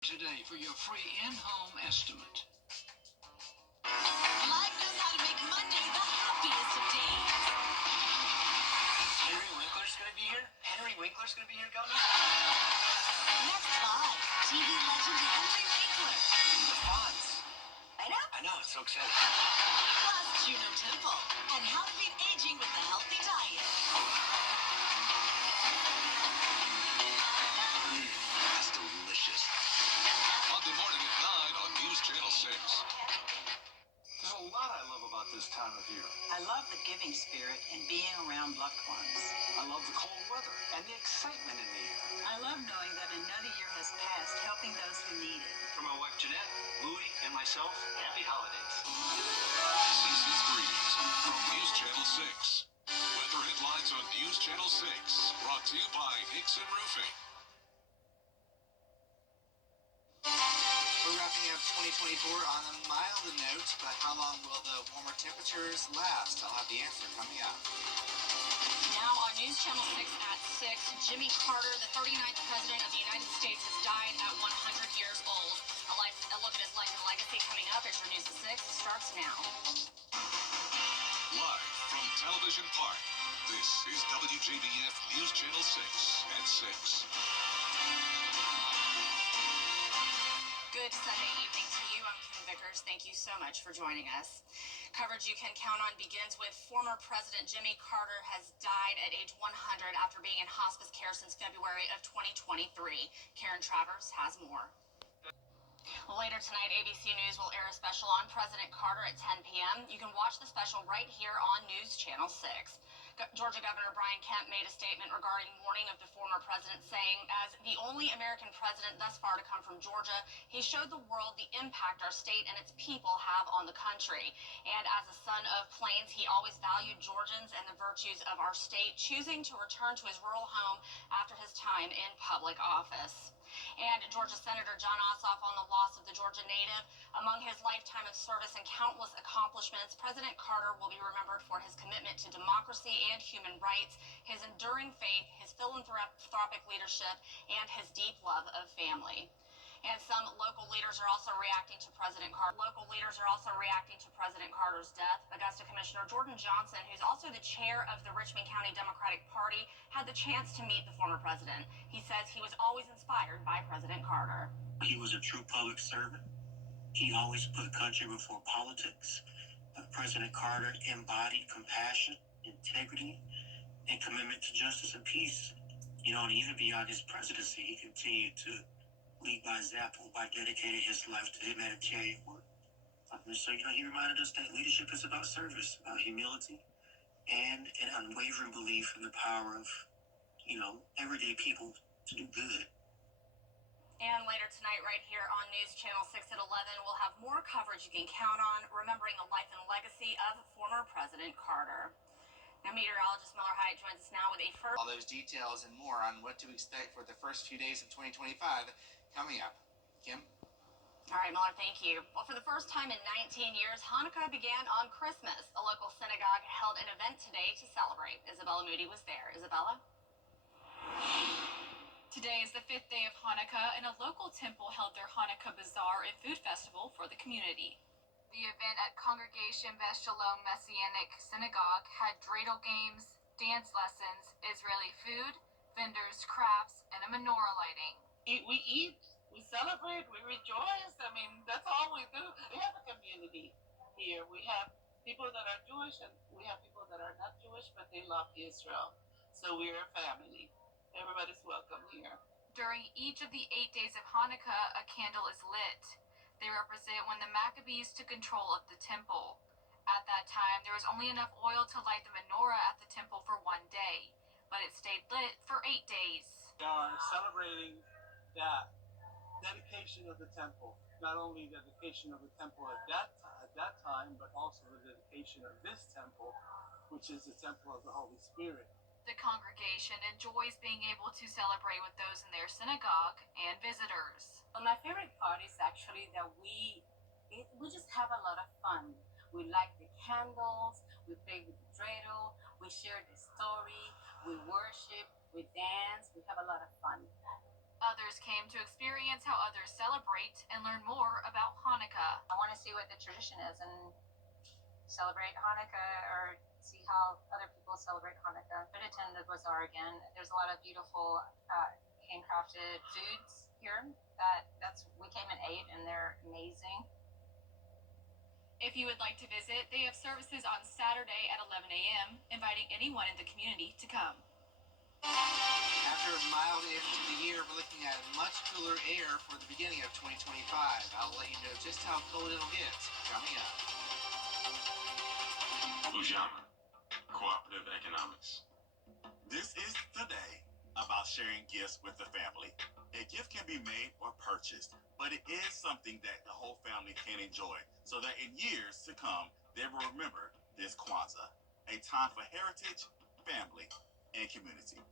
Today for your free in-home estimate. Life knows how to make Monday the happiest of days. Henry Winkler's gonna be here? Henry Winkler's gonna be here, Gummy? Next live, TV legend Henry Winkler. The Fonz. I know, it's so exciting. Plus Juno Temple and how to beat aging with the healthy diet. That's delicious. Monday morning at 9 on News Channel 6. There's a lot I love about this time of year. I love the giving spirit and being around loved ones. I love the cold weather and the excitement in the air. I love knowing that another year has passed helping those who need it. For my wife Jeanette, Louie, and myself, happy holidays. Season's greetings from News Channel 6. Weather headlines on News Channel 6. Brought to you by Hickson Roofing. We're wrapping up 2024 on a milder note, but how long will the warmer temperatures last? I'll have the answer coming up. Now on News Channel 6 at 6, Jimmy Carter, the 39th President of the United States, has died at 100 years old. A look at his life and legacy coming up as your News at 6 starts now. Live from Television Park, this is WJBF News Channel 6 at 6. Good Sunday evening to you. I'm Kim Vickers. Thank you so much for joining us. Coverage you can count on begins with former President Jimmy Carter has died at age 100 after being in hospice care since February of 2023. Karen Travers has more. Later tonight, ABC News will air a special on President Carter at 10 p.m. You can watch the special right here on News Channel 6. Georgia Governor Brian Kemp made a statement regarding mourning of the former president, saying, as the only American president thus far to come from Georgia, he showed the world the impact our state and its people have on the country. And as a son of Plains, he always valued Georgians and the virtues of our state, choosing to return to his rural home after his time in public office. And Georgia Senator John Ossoff on the loss of the Georgia native. Among his lifetime of service and countless accomplishments, President Carter will be remembered for his commitment to democracy and human rights, his enduring faith, his philanthropic leadership, and his deep love of family. And some local leaders are also reacting to President Carter's death. Augusta Commissioner Jordan Johnson, who's also the chair of the Richmond County Democratic Party, had the chance to meet the former president. He says he was always inspired by President Carter. He was a true public servant. He always put country before politics. President Carter embodied compassion, integrity, and commitment to justice and peace. And even beyond his presidency, he continued to lead by example by dedicating his life to humanitarian work. So, he reminded us that leadership is about service, about humility, and an unwavering belief in the power of, everyday people to do good. And later tonight, right here on News Channel 6 at 11, we'll have more coverage you can count on, remembering the life and legacy of former President Carter. Now, meteorologist Miller Hyatt joins us now with a first. All those details and more on what to expect for the first few days of 2025 coming up. Kim? All right, Miller, thank you. Well, for the first time in 19 years, Hanukkah began on Christmas. A local synagogue held an event today to celebrate. Isabella Moody was there. Isabella? Today is the 5th day of Hanukkah, and a local temple held their Hanukkah Bazaar and food festival for the community. The event at Congregation Beth Shalom Messianic Synagogue had dreidel games, dance lessons, Israeli food, vendors, crafts, and a menorah lighting. We eat, we celebrate, we rejoice. That's all we do. We have a community here. We have people that are Jewish and we have people that are not Jewish, but they love Israel. So we're a family. Everybody's welcome here. During each of the 8 days of Hanukkah, a candle is lit. They represent when the Maccabees took control of the temple. At that time, there was only enough oil to light the menorah at the temple for 1 day, but it stayed lit for 8 days. We are celebrating that dedication of the temple, not only the dedication of the temple at that time, but also the dedication of this temple, which is the temple of the Holy Spirit. The congregation enjoys being able to celebrate with those in their synagogue and visitors. Well, my favorite part is actually that we just have a lot of fun. We light the candles, we play with the dreidel, we share the story, we worship, we dance, we have a lot of fun. Others came to experience how others celebrate and learn more about Hanukkah. I want to see what the tradition is and celebrate Hanukkah or see how other people celebrate Hanukkah. But attend the bazaar again. There's a lot of beautiful handcrafted foods here we came and ate, and they're amazing. If you would like to visit, they have services on Saturday at 11 a.m., inviting anyone in the community to come. After a mild end to the year, we're looking at much cooler air for the beginning of 2025. I'll let you know just how cold it'll get coming up. Ujama, Cooperative Economics. This is the day about sharing gifts with the family. A gift can be made or purchased, but it is something that the whole family can enjoy, so that in years to come, they will remember this Kwanzaa, a time for heritage, family, and community.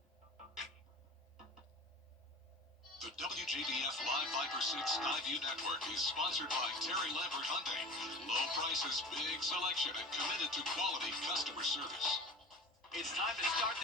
The WJDF Live Viper 6 Skyview Network is sponsored by Terry Lambert Hyundai. Low prices, big selection, and committed to quality customer service. It's time to start